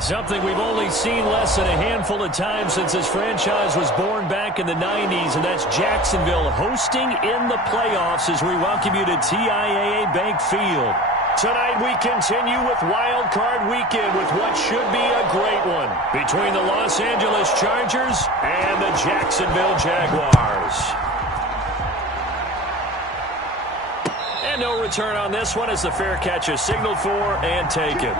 Something we've only seen less than a handful of times since this franchise was born back in the 90s, and that's Jacksonville hosting in the playoffs as we welcome you to TIAA Bank Field. Tonight we continue with Wild Card Weekend with what should be a great one between the Los Angeles Chargers and the Jacksonville Jaguars. And no return on this one as the fair catch is signaled for and taken.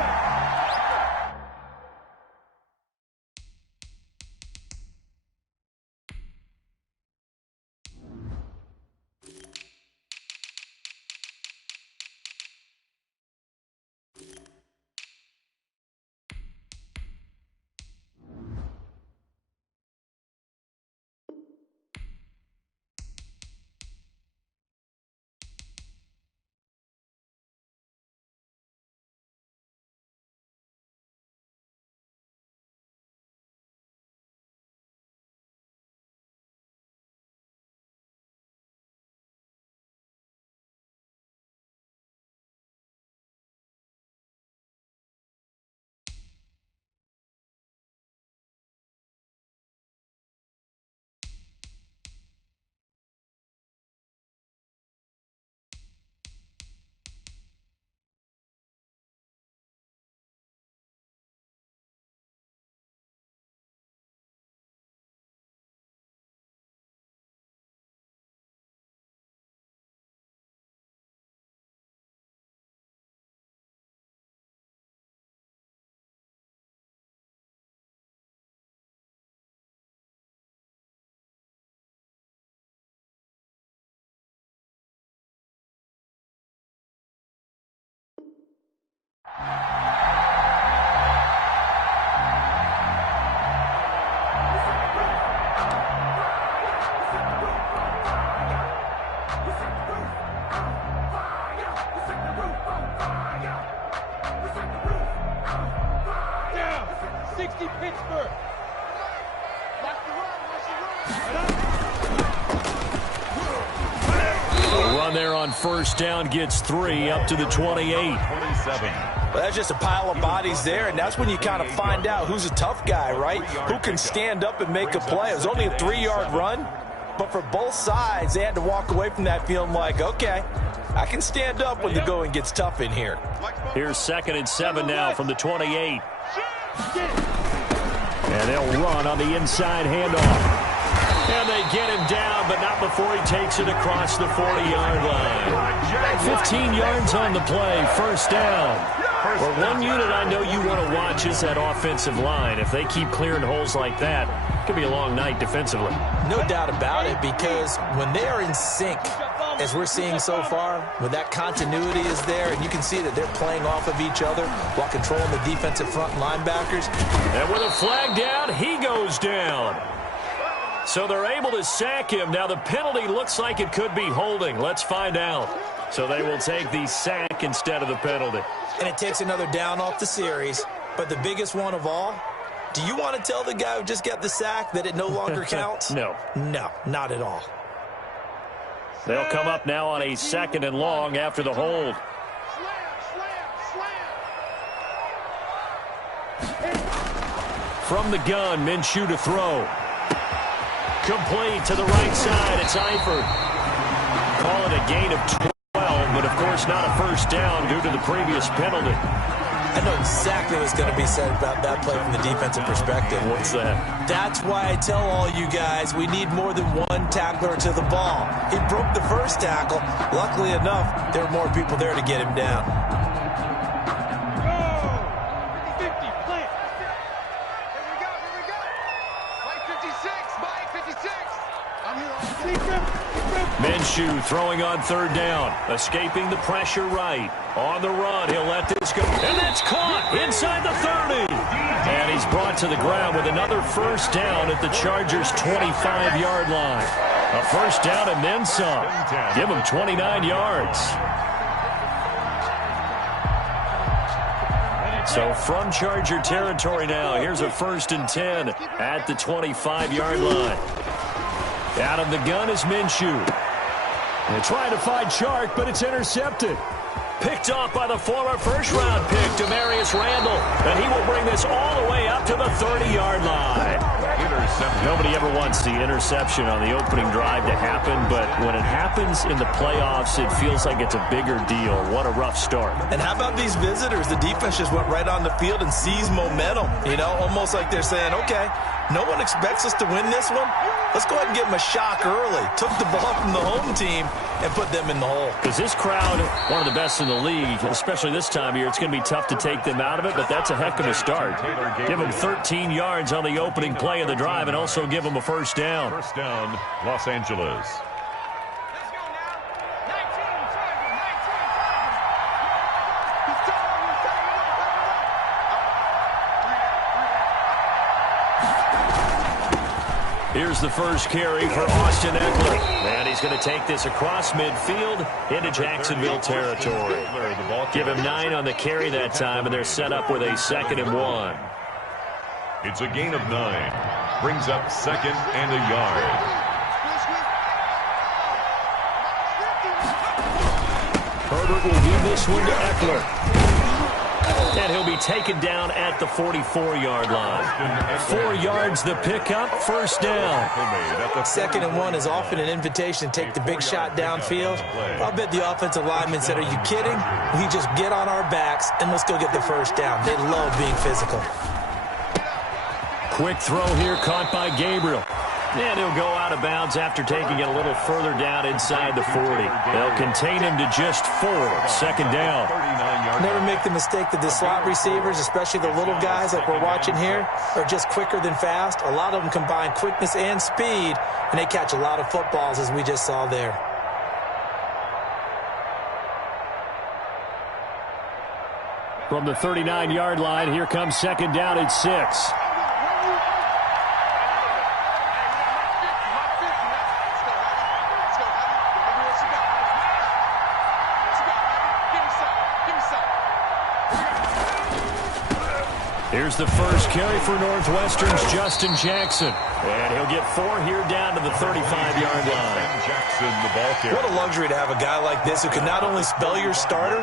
There on first down gets 3 up to the 28. Well, that's just a pile of bodies there, and that's when you kind of find out who's a tough guy, right? Who can stand up and make a play. It was only a 3-yard run, but for both sides, they had to walk away from that feeling like, okay, I can stand up when the going gets tough in here. Here's 2nd and 7 now from the 28. And they'll run on the inside handoff. And they get him down, but not before he takes it across the 40-yard line. 15 yards on the play, first down. Well, one unit I know you want to watch is that offensive line. If they keep clearing holes like that, it could be a long night defensively. No doubt about it, because when they are in sync, as we're seeing so far, when that continuity is there, and you can see that they're playing off of each other while controlling the defensive front linebackers. And with a flag down, he goes down. So they're able to sack him. Now the penalty looks like it could be holding. Let's find out. So they will take the sack instead of the penalty. And it takes another down off the series. But the biggest one of all, do you want to tell the guy who just got the sack that it no longer counts? No. No, not at all. They'll come up now on a 2nd and long after the hold. From the gun, Minshew to throw. Complete to the right side. It's Eifert. Call it a gain of 12, but of course not a first down due to the previous penalty. I know exactly what's going to be said about that play from the defensive perspective. What's that? That's why I tell all you guys we need more than one tackler to the ball. He broke the first tackle. Luckily enough, there were more people there to get him down. Minshew throwing on 3rd down, escaping the pressure right. On the run, he'll let this go. And that's caught inside the 30. And he's brought to the ground with another first down at the Chargers' 25-yard line. A first down and then some. Give him 29 yards. So from Charger territory now, here's a 1st and 10 at the 25-yard line. Out of the gun is Minshew. They're trying to find Chark, but it's intercepted. Picked off by the former first-round pick, Demarius Randall. And he will bring this all the way up to the 30-yard line. Nobody ever wants the interception on the opening drive to happen, but when it happens in the playoffs, it feels like it's a bigger deal. What a rough start. And how about these visitors? The defense just went right on the field and seized momentum. You know, almost like they're saying, okay, no one expects us to win this one. Let's go ahead and give them a shock early. Took the ball from the home team and put them in the hole. Because this crowd, one of the best in the league, especially this time of year, it's going to be tough to take them out of it, but that's a heck of a start. Give them 13 yards on the opening play of the drive and also give them a first down. First down, Los Angeles. Here's the first carry for Austin Eckler. And he's going to take this across midfield into Jacksonville territory. Give him 9 on the carry that time, and they're set up with a 2nd and 1. It's a gain of 9. Brings up 2nd and a yard. Herbert will give this one to Eckler. And he'll be taken down at the 44-yard line. 4 yards the pickup, first down. 2nd and 1 is often an invitation to take the big shot downfield. I'll bet the offensive lineman said, are you kidding? We just get on our backs and let's go get the first down. They love being physical. Quick throw here caught by Gabriel. And he'll go out of bounds after taking it a little further down inside the 40. They'll contain him to just 4. 2nd down. Never make the mistake that the slot receivers, especially the little guys like we're watching here, are just quicker than fast. A lot of them combine quickness and speed, and they catch a lot of footballs, as we just saw there. From the 39-yard line, here comes 2nd down at 6. Here's the first carry for Northwestern's Justin Jackson. And he'll get 4 here down to the 35-yard line. Jackson, the ball carrier. What a luxury to have a guy like this who can not only spell your starter,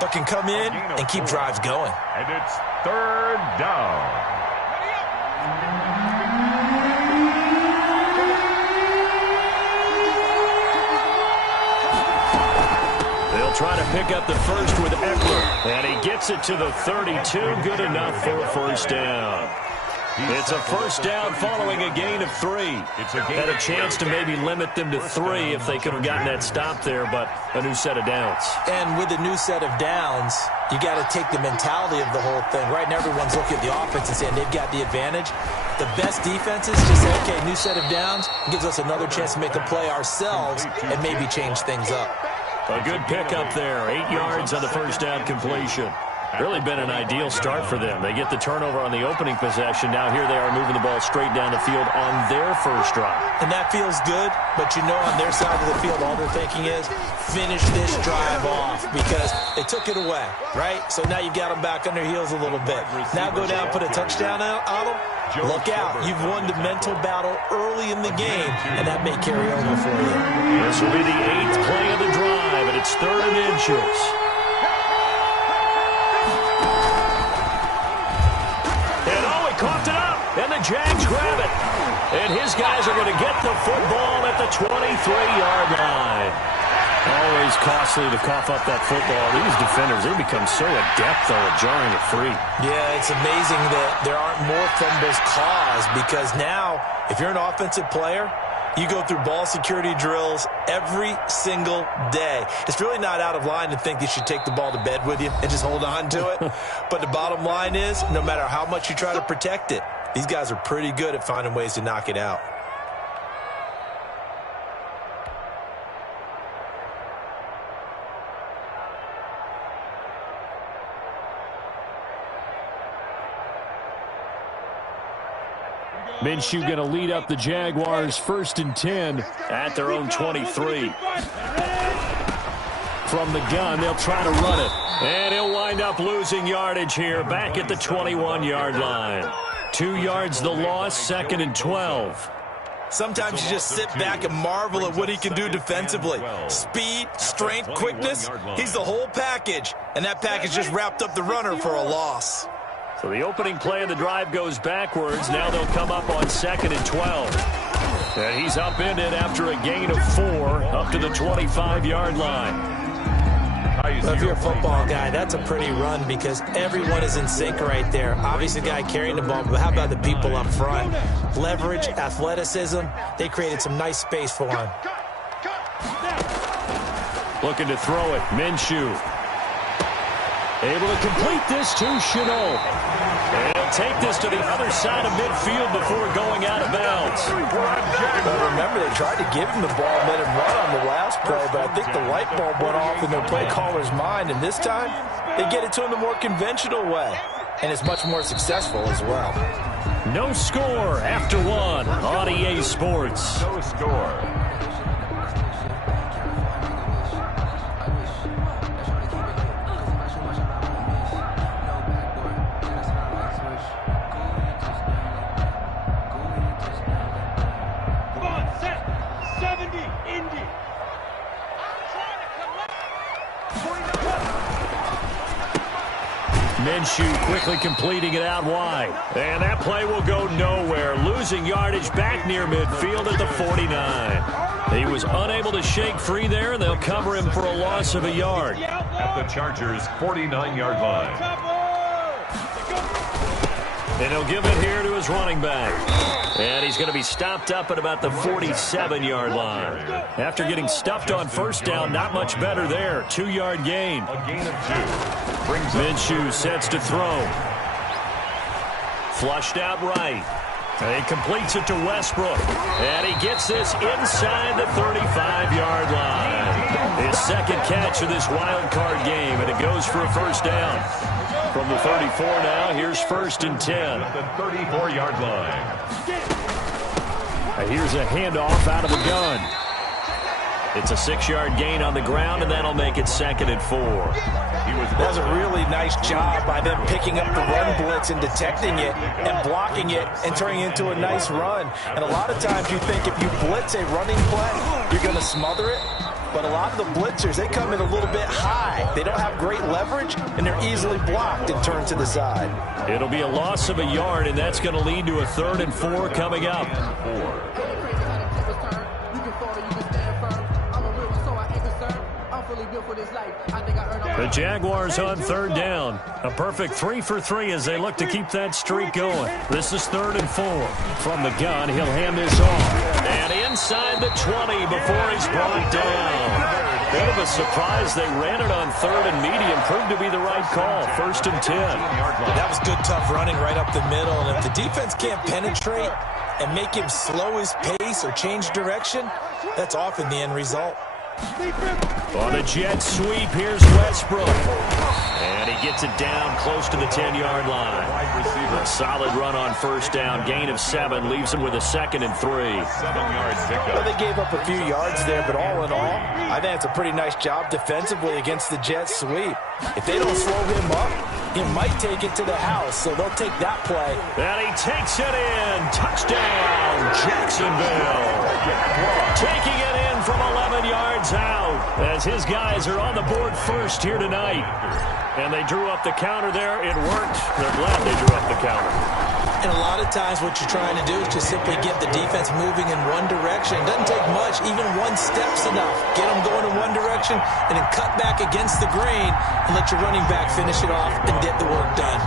but can come in and keep drives going. And it's 3rd down. Trying to pick up the first with Eckler. And he gets it to the 32. Good enough for a first down. It's a first down following a gain of 3. Had a chance to maybe limit them to 3 if they could have gotten that stop there, but a new set of downs. And with a new set of downs, you got to take the mentality of the whole thing. Right now, everyone's looking at the offense and saying they've got the advantage. The best defenses just say, okay, new set of downs gives us another chance to make a play ourselves and maybe change things up. A good pickup there. 8 yards on the first down completion. Really been an ideal start for them. They get the turnover on the opening possession. Now here they are moving the ball straight down the field on their first drive. And that feels good, but you know on their side of the field all they're thinking is finish this drive off because they took it away, right? So now you got them back on their heels a little bit. Now go down and put a touchdown on them. Look out. You've won the mental battle early in the game, and that may carry over for you. This will be the 8th play of the drive, and it's 3rd and inches. Coughed it up, and the Jags grab it. And his guys are going to get the football at the 23-yard line. Always costly to cough up that football. These defenders, they become so adept, though, at jarring it free. Yeah, it's amazing that there aren't more fumbles caused because now, if you're an offensive player, you go through ball security drills every single day. It's really not out of line to think you should take the ball to bed with you and just hold on to it. But the bottom line is, no matter how much you try to protect it, these guys are pretty good at finding ways to knock it out. Minshew going to lead up the Jaguars 1st and 10 at their own 23. From the gun, they'll try to run it. And he'll wind up losing yardage here back at the 21-yard line. 2 yards the loss, 2nd and 12. Sometimes you just sit back and marvel at what he can do defensively. Speed, strength, quickness, he's the whole package. And that package just wrapped up the runner for a loss. So the opening play of the drive goes backwards. Now they'll come up on 2nd and 12. And he's upended after a gain of 4 up to the 25-yard line. Well, if you're a football guy, that's a pretty run because everyone is in sync right there. Obviously, the guy carrying the ball, but how about the people up front? Leverage, athleticism, they created some nice space for him. Looking to throw it, Minshew. Able to complete this to Chenault. And he'll take this to the other side of midfield before going out of bounds. Well, remember, they tried to give him the ball and let him run on the last play, but I think the light bulb went off in their play caller's mind, and this time they get it to him the more conventional way, and it's much more successful as well. No score after 1 on EA Sports. No score. Minshew quickly completing it out wide. And that play will go nowhere. Losing yardage back near midfield at the 49. He was unable to shake free there, and they'll cover him for a loss of a yard. At the Chargers' 49-yard line. And he'll give it here to his running back. And he's going to be stopped up at about the 47-yard line. After getting stuffed on first down, not much better there. 2-yard gain. A gain of 2. Minshew sets to throw. Flushed out right. And he completes it to Westbrook. And he gets this inside the 35-yard line. His second catch of this wild card game, and it goes for a first down. From the 34 now, here's 1st and 10. At the 34-yard line. And here's a handoff out of the gun. It's a 6-yard gain on the ground, and that'll make it 2nd and 4. That was a really nice job by them picking up the run blitz and detecting it and blocking it and turning it into a nice run. And a lot of times you think if you blitz a running play, you're going to smother it. But a lot of the blitzers, they come in a little bit high. They don't have great leverage, and they're easily blocked and turned to the side. It'll be a loss of a yard, and that's going to lead to a 3rd and 4 coming up. The Jaguars on 3rd down. A perfect 3 for 3 as they look to keep that streak going. This is 3rd and 4. From the gun, he'll hand this off. And inside the 20 before he's brought down. Bit of a surprise. They ran it on 3rd and medium. Proved to be the right call. 1st and 10. That was good, tough running right up the middle. And if the defense can't penetrate and make him slow his pace or change direction, that's often the end result. On the jet sweep, here's Westbrook. And he gets it down close to the 10-yard line. A solid run on first down. Gain of 7 leaves him with a 2nd and 3. 7-yard pickup. Well, they gave up a few yards there, but all in all, I think it's a pretty nice job defensively against the jet sweep. If they don't slow him up, he might take it to the house, so they'll take that play. And he takes it in. Touchdown, Jacksonville. Taking it in from 11 yards out as his guys are on the board first here tonight. And they drew up the counter there. It worked. They're glad they drew up the counter. And a lot of times what you're trying to do is just simply get the defense moving in one direction. It doesn't take much. Even one step's enough. Get them going in one direction and then cut back against the grain and let your running back finish it off and get the work done.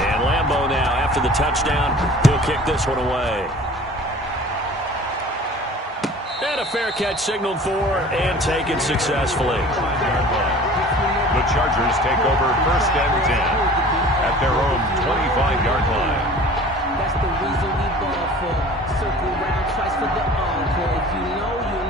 And Lambeau now, after the touchdown, he'll kick this one away. And a fair catch signaled for and taken successfully. The Chargers take over 1st and 10 at their own 25-yard line. That's the reason we ball for. Circle round twice for the encore. If you know, you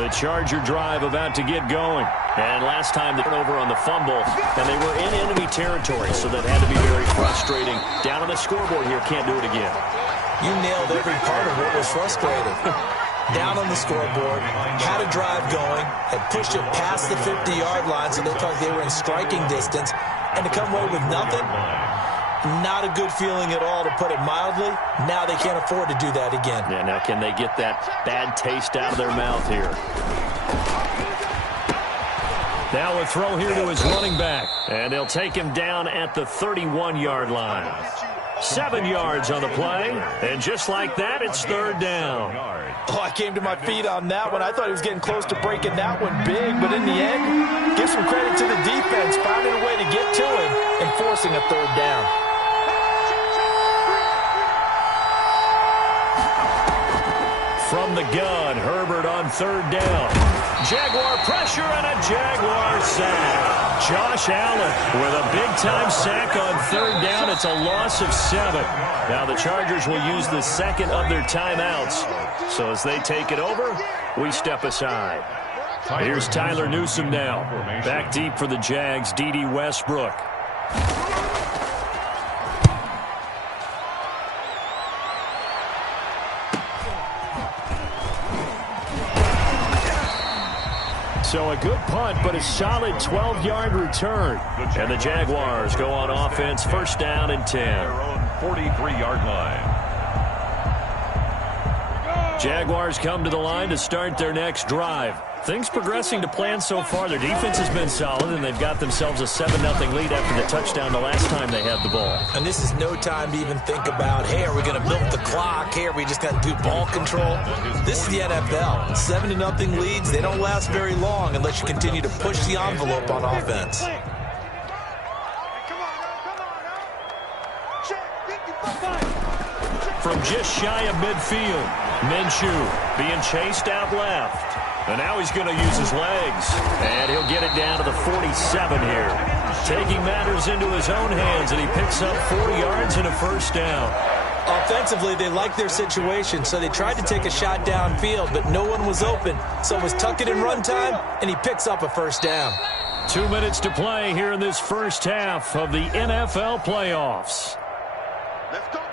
know. The Charger drive about to get going. And last time they turned over on the fumble, and they were in enemy territory, so that had to be very frustrating. Down on the scoreboard here, can't do it again. You nailed every part of what was frustrating. Down on the scoreboard, had a drive going, had pushed it past the 50-yard line, so they thought they were in striking distance, and to come away with nothing, Not a good feeling at all, to put it mildly. Now they can't afford to do that again. Yeah, now can they get that bad taste out of their mouth here? Now a throw here to his running back. And they'll take him down at the 31-yard line. 7 yards on the play. And just like that, it's third down. Oh, I came to my feet on that one. I thought he was getting close to breaking that one big. But in the end, give some credit to the defense. Finding a way to get to him and forcing a third down. From the gun, Herbert on third down. Jaguar pressure and a Jaguar sack. Josh Allen with a big-time sack on third down. It's a loss of 7. Now the Chargers will use the second of their timeouts. So as they take it over, we step aside. Here's Tyler Newsome now. Back deep for the Jags, D.D. Westbrook. So a good punt, but a solid 12-yard return. And the Jaguars go on offense, first down and 10. Their own 43-yard line. Jaguars come to the line to start their next drive. Things progressing to plan so far. Their defense has been solid, and they've got themselves a 7-0 lead after the touchdown the last time they had the ball. And this is no time to even think about, hey, are we going to milk the clock? Hey, are we just going to do ball control? This is the NFL. 7-0 leads, they don't last very long unless you continue to push the envelope on offense. From just shy of midfield, Minshew being chased out left. And now he's going to use his legs. And he'll get it down to the 47 here. Taking matters into his own hands, and he picks up 4 yards and a first down. Offensively, they like their situation, so they tried to take a shot downfield, but no one was open. So it was tuck it and run time, and he picks up a first down. 2 minutes to play here in this first half of the NFL playoffs. Let's go, baby.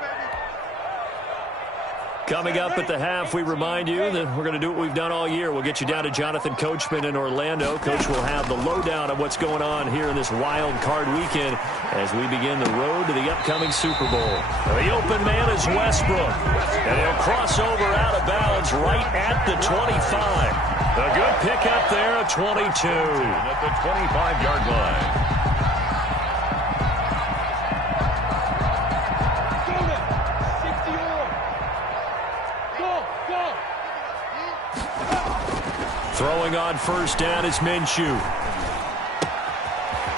Coming up at the half, we remind you that we're going to do what we've done all year. We'll get you down to Jonathan Coachman in Orlando. Coach will have the lowdown of what's going on here in this wild card weekend as we begin the road to the upcoming Super Bowl. The open man is Westbrook, and he'll cross over out of bounds right at the 25. A good pickup there at 22. At the 25-yard line. Throwing on first down is Minshew.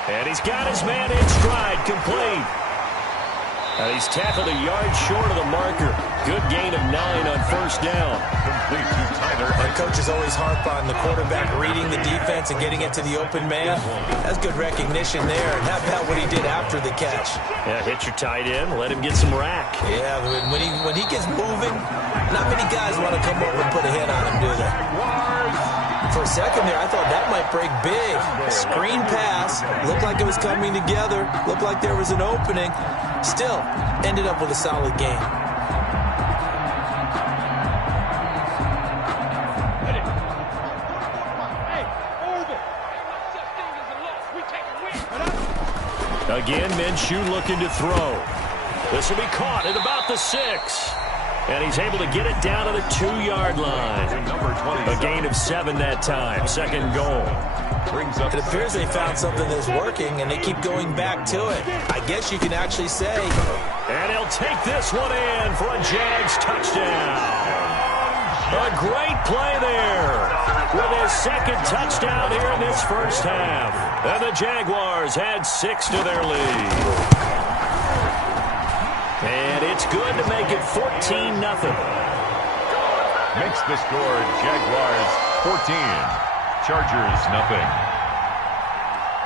And he's got his man in stride, complete. And he's tackled a yard short of the marker. Good gain of 9 on first down. Complete to Tyler. And coaches always harp on the quarterback reading the defense and getting into the open man. That's good recognition there. And how about what he did after the catch? Yeah, hit your tight end, let him get some rack. Yeah, when he gets moving, not many guys want to come over and put a hit on him, do they? For a second there, I thought that might break big. Screen pass. Looked like it was coming together. Looked like there was an opening. Still, ended up with a solid game. Again, Minshew looking to throw. This will be caught at about the 6. And he's able to get it down to the 2-yard line. A gain of 7 that time. Second goal. It appears they found something that's working, and they keep going back to it. I guess you can actually say. And he'll take this one in for a Jags touchdown. A great play there with his second touchdown here in this first half. And the Jaguars add 6 to their lead. And it's good to make it 14-0. Makes the score Jaguars 14. Chargers nothing.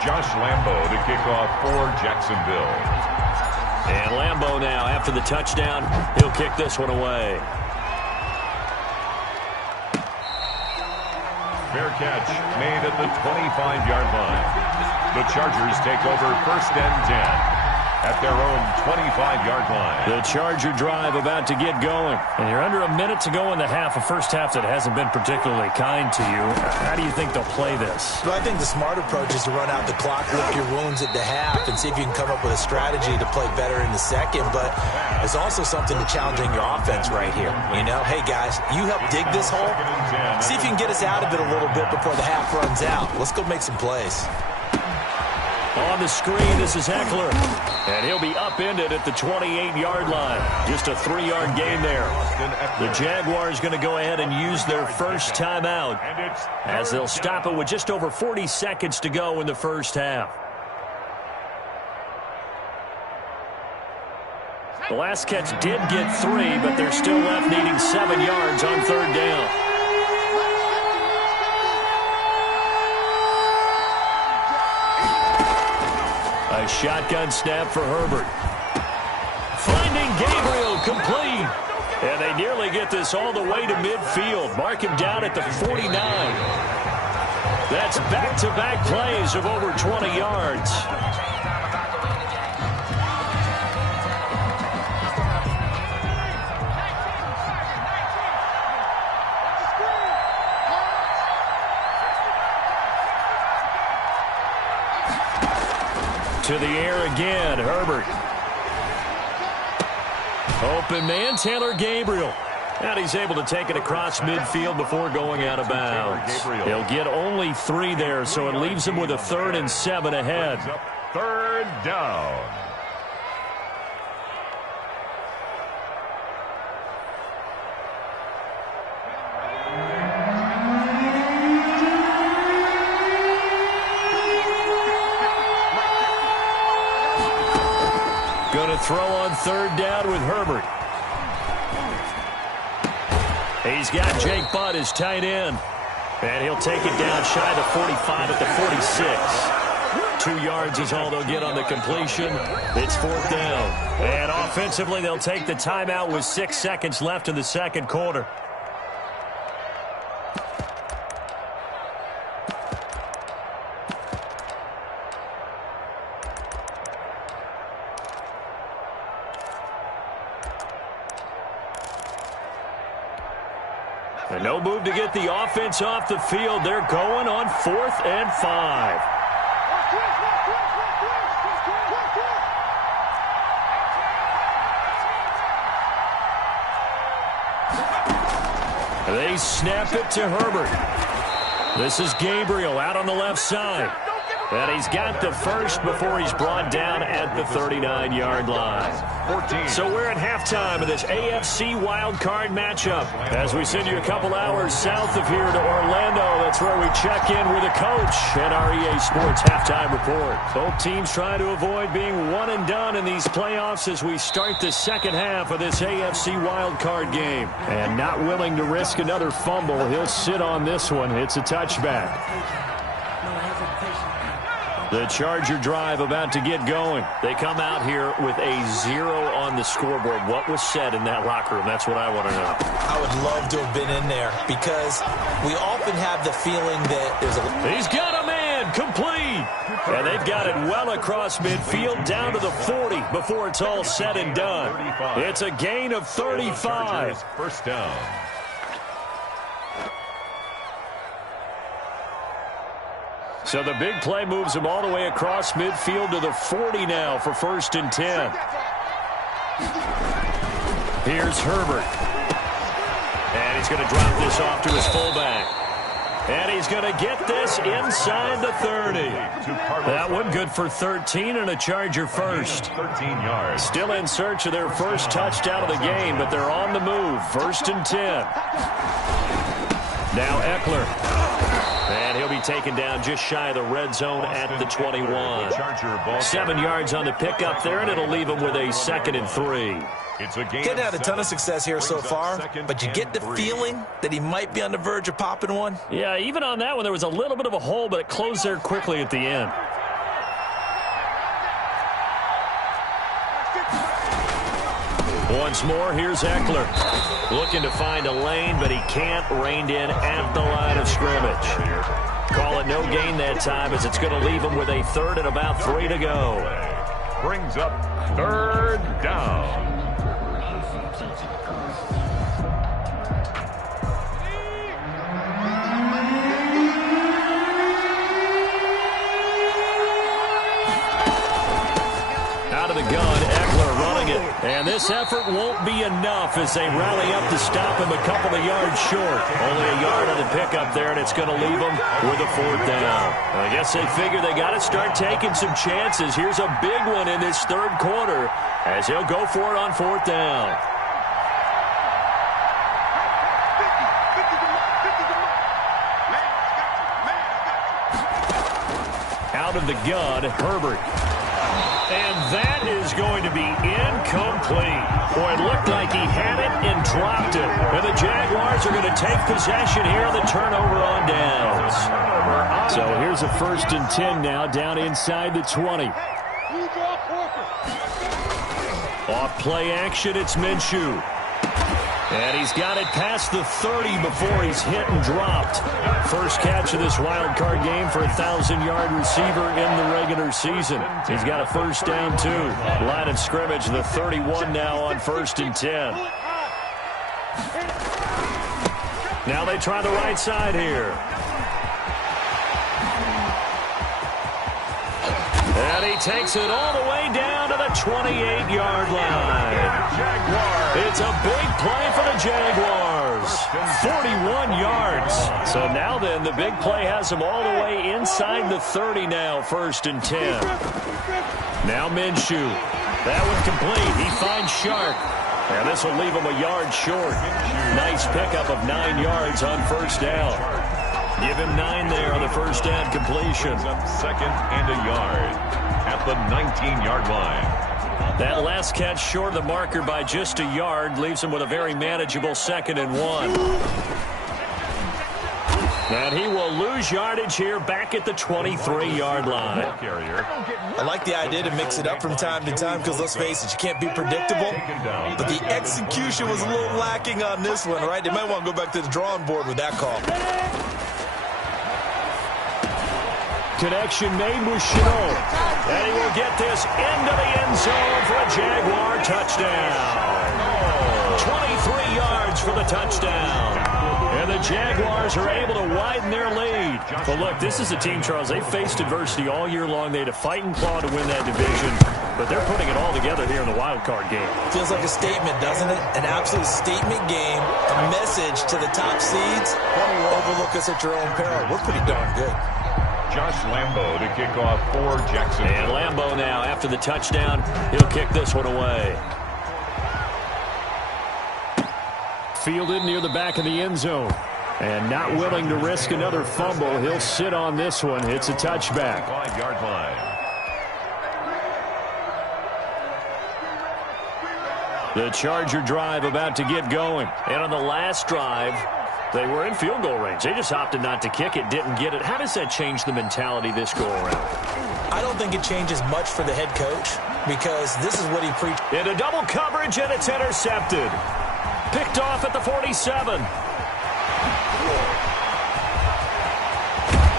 Josh Lambo to kick off for Jacksonville. And Lambo now, after the touchdown, he'll kick this one away. Fair catch made at the 25-yard line. The Chargers take over first and 10. at their own 25-yard line. The Charger drive about to get going. And you're under a minute to go in the half, a first half that hasn't been particularly kind to you. How do you think they'll play this? Well, I think the smart approach is to run out the clock, lick your wounds at the half, and see if you can come up with a strategy to play better in the second. But there's also something to challenging your offense right here. You know, hey, guys, you help dig this hole. See if you can get us out of it a little bit before the half runs out. Let's go make some plays. On the screen, this is Eckler. And he'll be upended at the 28-yard line. Just a 3-yard gain there. The Jaguars going to go ahead and use their first timeout as they'll stop it with just over 40 seconds to go in the first half. The last catch did get 3, but they're still left needing 7 yards on third down. A shotgun snap for Herbert. Finding Gabriel complete. And they nearly get this all the way to midfield. Mark him down at the 49. That's back-to-back plays of over 20 yards. To the air again, Herbert. Open man, Taylor Gabriel. And he's able to take it across midfield before going out of bounds. He'll get only 3 there, so it leaves him with a 3rd and 7 ahead. Third down. Going to throw on third down with Herbert. He's got Jake Butt as tight end. And he'll take it down shy of the 45 at the 46. 2 yards is all they'll get on the completion. It's 4th down. And offensively, they'll take the timeout with 6 seconds left in the second quarter. And no move to get the offense off the field. They're going on 4th and 5. They snap it to Herbert. This is Gabriel out on the left side. And he's got the first before he's brought down at the 39-yard line. 14. So we're at halftime of this AFC wildcard matchup. As we send you a couple hours south of here to Orlando, that's where we check in with a coach and our EA Sports halftime report. Both teams trying to avoid being one and done in these playoffs as we start the second half of this AFC wildcard game. And not willing to risk another fumble, he'll sit on this one. It's a touchback. The Charger drive about to get going. They come out here with a 0 on the scoreboard. What was said in that locker room? That's what I want to know. I would love to have been in there because we often have the feeling that there's a... He's got a man complete. And they've got it well across midfield down to the 40 before it's all said and done. It's a gain of 35. First down. So the big play moves him all the way across midfield to the 40 now for 1st and 10. Here's Herbert. And he's going to drop this off to his fullback. And he's going to get this inside the 30. That one good for 13 and a Charger first. 13 yards. Still in search of their first touchdown of the game, but they're on the move. 1st and 10. Now Eckler. And he'll be taken down just shy of the red zone at the 21. 7 yards on the pickup there, and it'll leave him with a 2nd and 3. Getting had a ton of success here so far, but you get the feeling that he might be on the verge of popping one. Yeah, even on that one, there was a little bit of a hole, but it closed there quickly at the end. Once more, here's Eckler. Looking to find a lane, but he can't. Reined in at the line of scrimmage. Call it no gain that time as it's going to leave him with a 3rd and about 3 to go. brings up third down. Out of the gun, Eckler running it. And this effort won't be enough as they rally up to stop him a couple of yards short. Only a yard on the pickup there, and it's going to leave them with a fourth down. I guess they figure they got to start taking some chances. Here's a big one in this third quarter as he'll go for it on fourth down. Out of the gun, Herbert. And that is going to be incomplete. Boy, it looked like he had it and dropped it. And the Jaguars are going to take possession here on the turnover on downs. So here's a 1st and 10 now, down inside the 20. Off play action, it's Minshew. And he's got it past the 30 before he's hit and dropped. First catch of this wild card game for a 1,000-yard receiver in the regular season. He's got a first down, too. Line of scrimmage, the 31 now on 1st and 10. Now they try the right side here. And he takes it all the way down to the 28-yard line. It's a big play for the Jaguars. 41 yards. So now then, the big play has them all the way inside the 30 now, 1st and 10. Now Minshew. That one complete. He finds Sharp. And this will leave him a yard short. Nice pickup of 9 yards on first down. Give him 9 there on the first down completion. Up second and a yard at the 19-yard line. That last catch short of the marker by just a yard leaves him with a very manageable 2nd and 1. And he will lose yardage here back at the 23-yard line. I like the idea to mix it up from time to time because, let's face it, you can't be predictable. But the execution was a little lacking on this one, right? They might want to go back to the drawing board with that call. Connection made with Chenault. And he will get this into the end zone for a Jaguar touchdown. 23 yards for the touchdown. And the Jaguars are able to widen their lead. But look, this is a team, Charles, they faced adversity all year long. They had to fight and claw to win that division. But they're putting it all together here in the wild card game. Feels like a statement, doesn't it? An absolute statement game. A message to the top seeds. Overlook us at your own peril. We're pretty darn good. Josh Lambo to kick off for Jacksonville. And Lambo now, after the touchdown, he'll kick this one away. Fielded near the back of the end zone. And not willing to risk another fumble. He'll sit on this one. It's a touchback. 5-yard line. The Charger drive about to get going. And on the last drive, they were in field goal range. They just opted not to kick it, didn't get it. How does that change the mentality this go-around? I don't think it changes much for the head coach because this is what he preached. Into double coverage, and it's intercepted. Picked off at the 47.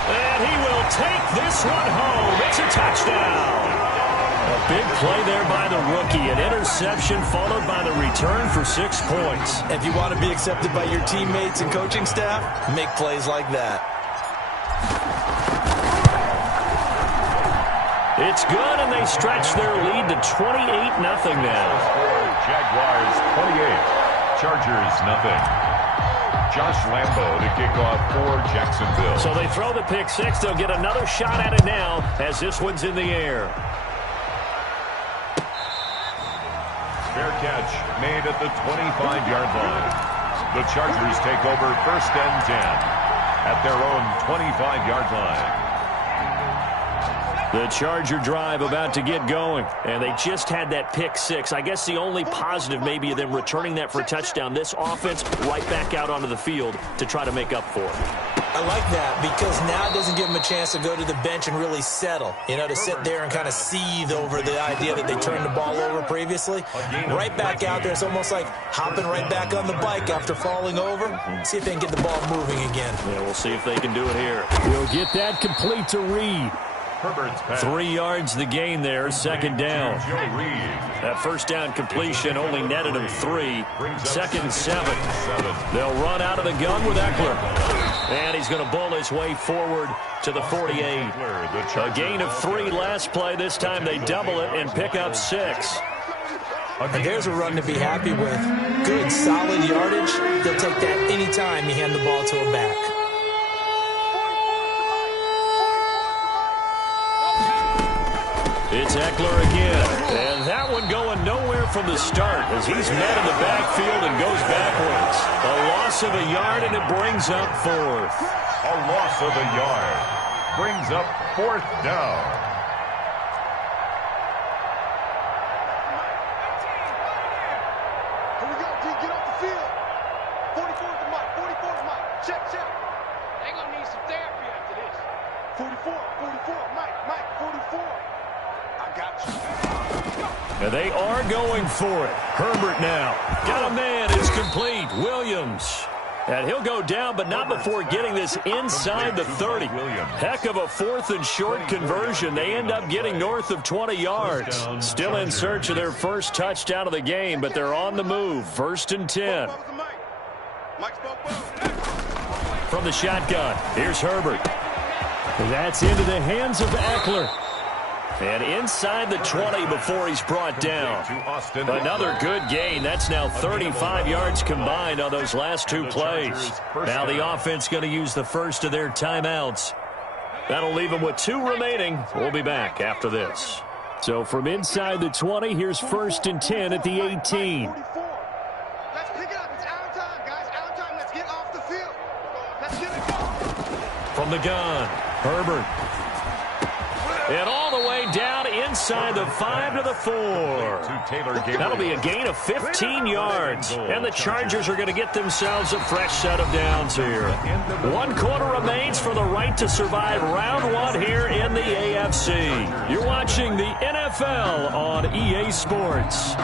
And he will take this one home. It's a touchdown. A big play there by the rookie. An interception followed by the return for 6 points. If you want to be accepted by your teammates and coaching staff, make plays like that. It's good, and they stretch their lead to 28-0 now. Jaguars 28, Chargers nothing. Josh Lambo to kick off for Jacksonville. So they throw the pick six. They'll get another shot at it now as this one's in the air. Fair catch made at the 25-yard line. The Chargers take over 1st and 10 at their own 25-yard line. The Charger drive about to get going, and they just had that pick six. I guess the only positive maybe of them returning that for a touchdown. This offense right back out onto the field to try to make up for it. I like that because now it doesn't give them a chance to go to the bench and really settle, you know, to sit there and kind of seethe over the idea that they turned the ball over previously. Right back out there, it's almost like hopping right back on the bike after falling over. See if they can get the ball moving again. Yeah, we'll see if they can do it here. He'll get that complete to Reed. Herbert's pass. 3 yards the gain there, second down. That first down completion only netted him 3. Second and 7. They'll run out of the gun with Eckler. And he's going to bull his way forward to the 48. A gain of 3 last play. This time they double it and pick up 6. And there's a run to be happy with. Good, solid yardage. They'll take that anytime you hand the ball to a back. It's Eckler again. And that one going nowhere from the start as he's met in the backfield and goes backwards. A loss of a yard, and it brings up 4th. A loss of a yard brings up 4th down. And they are going for it. Herbert now. Got a man. It's complete. Williams. And he'll go down, but not before getting this inside the 30. Heck of a 4th and short conversion. They end up getting north of 20 yards. Still in search of their first touchdown of the game, but they're on the move. 1st and 10. From the shotgun, here's Herbert. That's into the hands of Eckler. And inside the 20 before he's brought down. Another good gain. That's now 35 yards combined on those last 2 plays. Now the offense going to use the first of their timeouts. That'll leave them with 2 remaining. We'll be back after this. So from inside the 20, here's 1st and 10 at the 18. Let's pick it up. It's out of time, guys. Out of time. Let's get off the field. Let's get it. From the gun, Herbert. And all the way down inside the 5 to the 4. That'll be a gain of 15 yards. And the Chargers are going to get themselves a fresh set of downs here. 1 quarter remains for the right to survive round 1 here in the AFC. You're watching the NFL on EA Sports.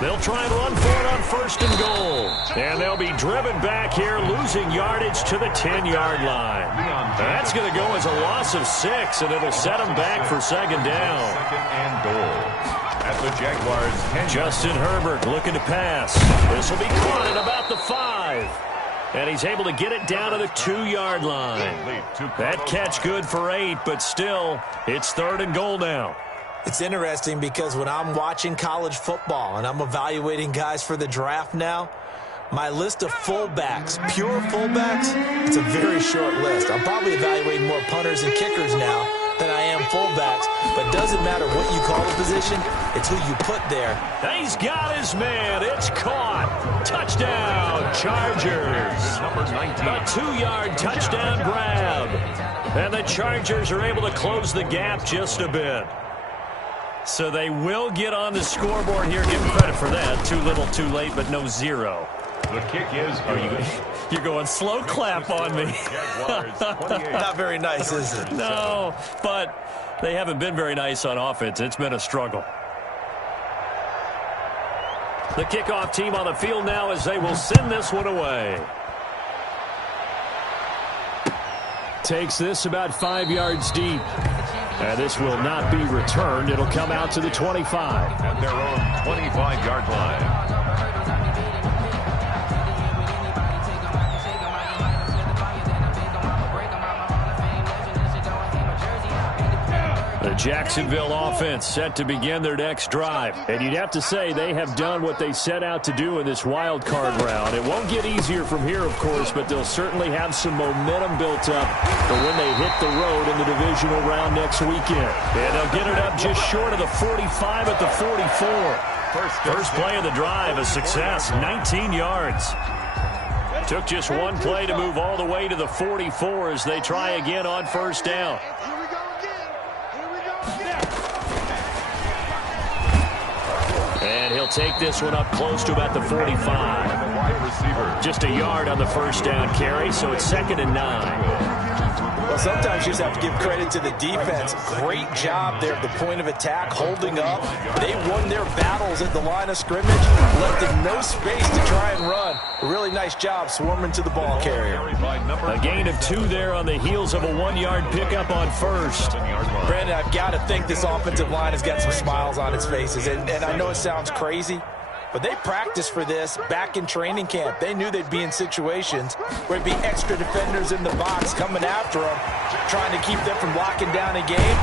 They'll try and run for it on 1st and goal. And they'll be driven back here, losing yardage to the 10-yard line. That's going to go as a loss of 6, and it'll set them back for 2nd down. 2nd and goal at the Jaguars' 10. Justin Herbert looking to pass. This will be caught at about the 5. And he's able to get it down to the 2-yard line. That catch good for 8, but still, it's 3rd and goal now. It's interesting because when I'm watching college football and I'm evaluating guys for the draft now, my list of fullbacks, pure fullbacks, it's a very short list. I'm probably evaluating more punters and kickers now than I am fullbacks, but it doesn't matter what you call the position, it's who you put there. He's got his man. It's caught. Touchdown, Chargers. A 2-yard touchdown grab. And the Chargers are able to close the gap just a bit. So they will get on the scoreboard here. Give them credit for that. Too little, too late, but no 0. The kick is good. You're going slow clap on me. Not very nice, is it? No, but they haven't been very nice on offense. It's been a struggle. The kickoff team on the field now as they will send this one away. Takes this about 5 yards deep. And this will not be returned. It'll come out to the 25. At their own 25-yard line. The Jacksonville offense set to begin their next drive. And you'd have to say they have done what they set out to do in this wild card round. It won't get easier from here, of course, but they'll certainly have some momentum built up for when they hit the road in the divisional round next weekend. And they'll get it up just short of the 45 at the 44. First play of the drive, a success, 19 yards. Took just one play to move all the way to the 44 as they try again on 1st down. Here we go again. Here we go again. And he'll take this one up close to about the 45. Just a yard on the first down carry, so it's 2nd and 9. Well, sometimes you just have to give credit to the defense. Great job there at the point of attack, holding up. They won their battles at the line of scrimmage, left them no space to try and run. A really nice job swarming to the ball carrier. A gain of 2 there on the heels of a 1-yard pickup on first. Brandon, I've got to think this offensive line has got some smiles on its faces. And I know it sounds crazy, but they practiced for this back in training camp. They knew they'd be in situations where it'd be extra defenders in the box coming after them, trying to keep them from locking down a game.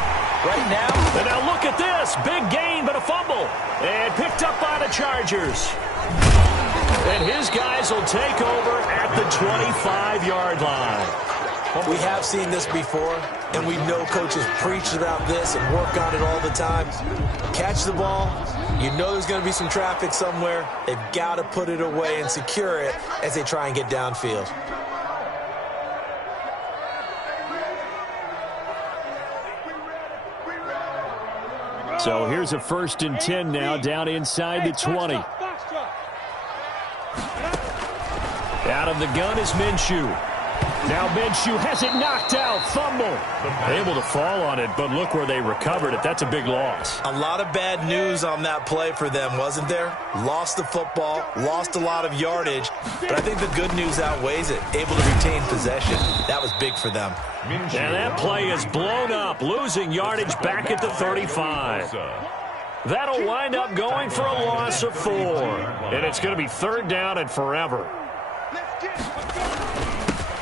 Right now. And now look at this. Big gain, but a fumble. And picked up by the Chargers. And his guys will take over at the 25-yard line. We have seen this before, and we know coaches preach about this and work on it all the time. Catch the ball. You know there's going to be some traffic somewhere. They've got to put it away and secure it as they try and get downfield. So here's a 1st and 10 now, down inside the 20. Out of the gun is Minshew. Now Minshew has it knocked out. Fumble. Able to fall on it, but look where they recovered it. That's a big loss. A lot of bad news on that play for them, wasn't there? Lost the football, lost a lot of yardage, but I think the good news outweighs it. Able to retain possession. That was big for them. And that play is blown up, losing yardage back at the 35. That'll wind up going for a loss of 4. And it's going to be 3rd down and forever.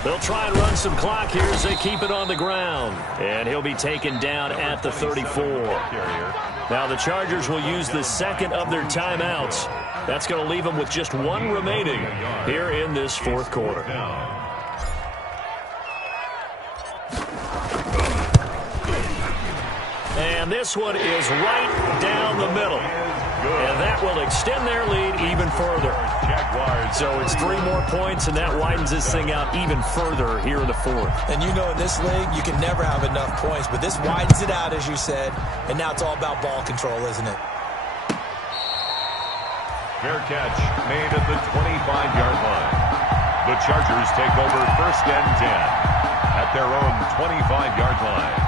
They'll try and run some clock here as they keep it on the ground. And he'll be taken down at the 34. Now the Chargers will use the 2nd of their timeouts. That's going to leave them with just 1 remaining here in this 4th quarter. And this one is right down the middle. And that will extend their lead even further. So it's 3 more points, and that widens this thing out even further here in the 4th. And you know in this league, you can never have enough points, but this widens it out, as you said, and now it's all about ball control, isn't it? Fair catch made at the 25-yard line. The Chargers take over 1st and 10 at their own 25-yard line.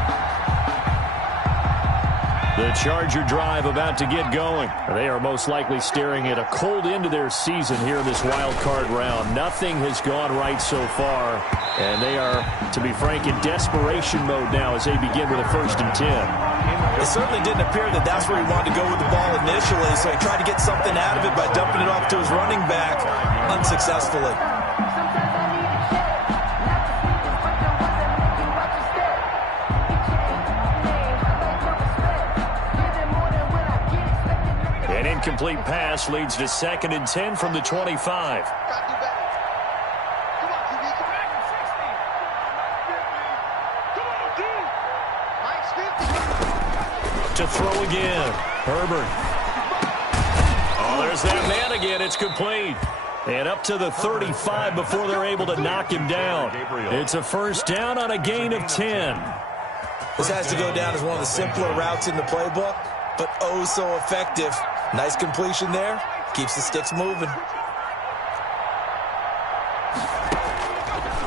The Charger drive about to get going. They are most likely staring at a cold end to their season here in this wild card round. Nothing has gone right so far, and they are, to be frank, in desperation mode now as they begin with a 1st and 10. It certainly didn't appear that that's where he wanted to go with the ball initially, so he tried to get something out of it by dumping it off to his running back unsuccessfully. An incomplete pass leads to 2nd and 10 from the 25. To throw again. Herbert. Oh, there's that man again. It's complete. And up to the 35 before they're able to knock him down. It's a 1st down on a gain of 10. This has to go down as one of the simpler routes in the playbook, but oh so effective. Nice completion there. Keeps the sticks moving.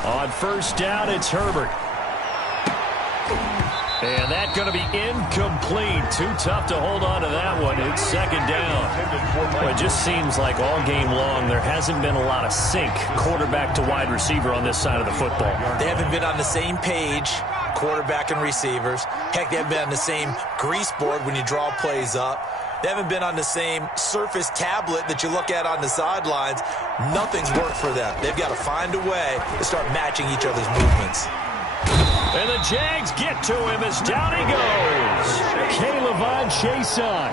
On 1st down, it's Herbert. And that's going to be incomplete. Too tough to hold on to that one. It's 2nd down. Well, it just seems like all game long there hasn't been a lot of sync quarterback to wide receiver on this side of the football. They haven't been on the same page, quarterback and receivers. Heck, they haven't been on the same grease board when you draw plays up. They haven't been on the same surface tablet that you look at on the sidelines. Nothing's worked for them. They've got to find a way to start matching each other's movements. And the Jags get to him as down he goes. K'Lavon Chaisson.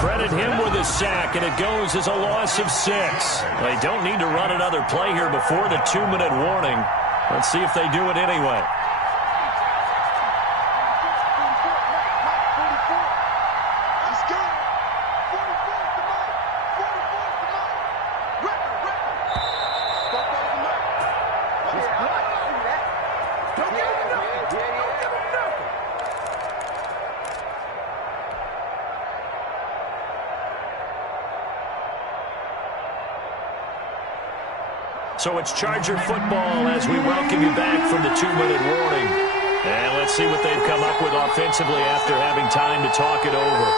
Credit him with a sack, and it goes as a loss of 6. They don't need to run another play here before the 2-minute warning. Let's see if they do it anyway. So it's Charger football as we welcome you back from the 2-minute warning. And let's see what they've come up with offensively after having time to talk it over.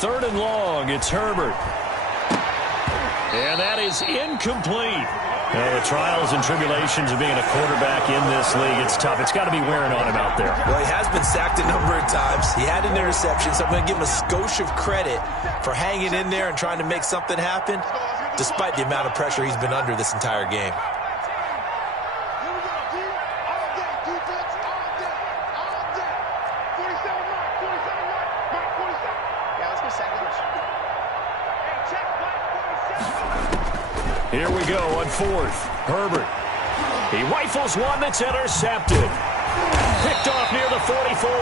Third and long, it's Herbert. And that is incomplete. The trials and tribulations of being a quarterback in this league, it's tough. It's got to be wearing on him out there. Well, he has been sacked a number of times. He had an interception, so I'm going to give him a skosh of credit for hanging in there and trying to make something happen, despite the amount of pressure he's been under this entire game. Here we go on fourth. Herbert. He rifles one that's intercepted. Picked off near the 44.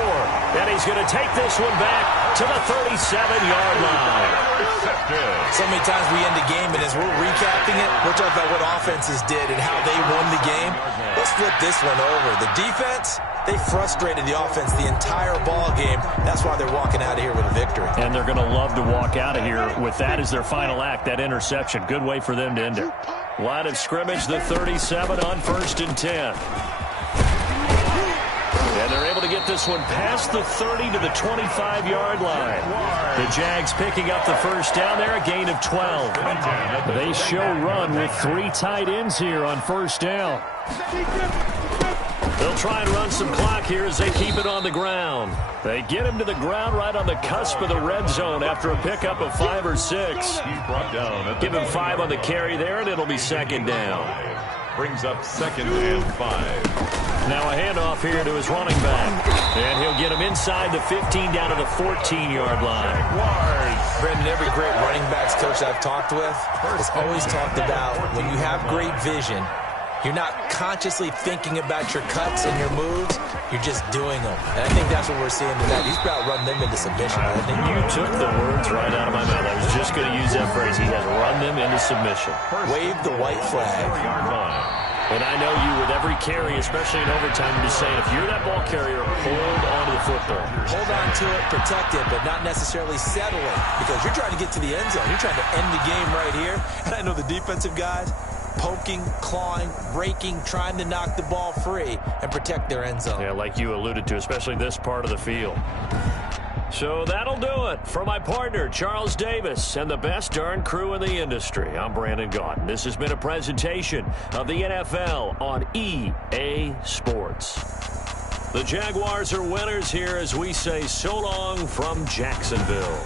And he's going to take this one back to the 37-yard line. So many times we end the game, and as we're recapping it, we're talking about what offenses did and how they won the game. Let's flip this one over. The defense, they frustrated the offense the entire ball game. That's why they're walking out of here with a victory. And they're going to love to walk out of here with that as their final act, that interception. Good way for them to end it. Line of scrimmage, the 37 on 1st and 10. And they're able to get this one past the 30 to the 25-yard line. The Jags picking up the first down there, a gain of 12. They show run with 3 tight ends here on first down. They'll try and run some clock here as they keep it on the ground. They get him to the ground right on the cusp of the red zone after a pickup of 5 or 6. Give him 5 on the carry there, and it'll be second down. Brings up 2nd and 5. Now a handoff here to his running back. And he'll get him inside the 15 down to the 14-yard line. Brendan, every great running backs coach I've talked with has always talked about when you have great vision, you're not consciously thinking about your cuts and your moves. You're just doing them. And I think that's what we're seeing tonight. He's about to run them into submission. I think you took the words right out of my mouth. I was just going to use that phrase. He has run them into submission. Wave the white flag. And I know you, with every carry, especially in overtime, you're just saying, if you're that ball carrier, hold on to the football. Hold on to it, protect it, but not necessarily settle it. Because you're trying to get to the end zone. You're trying to end the game right here. And I know the defensive guys, poking, clawing, raking, trying to knock the ball free and protect their end zone. Yeah, like you alluded to, especially this part of the field. So that'll do it for my partner, Charles Davis, and the best darn crew in the industry. I'm Brandon Gaudin. This has been a presentation of the NFL on EA Sports. The Jaguars are winners here as we say so long from Jacksonville.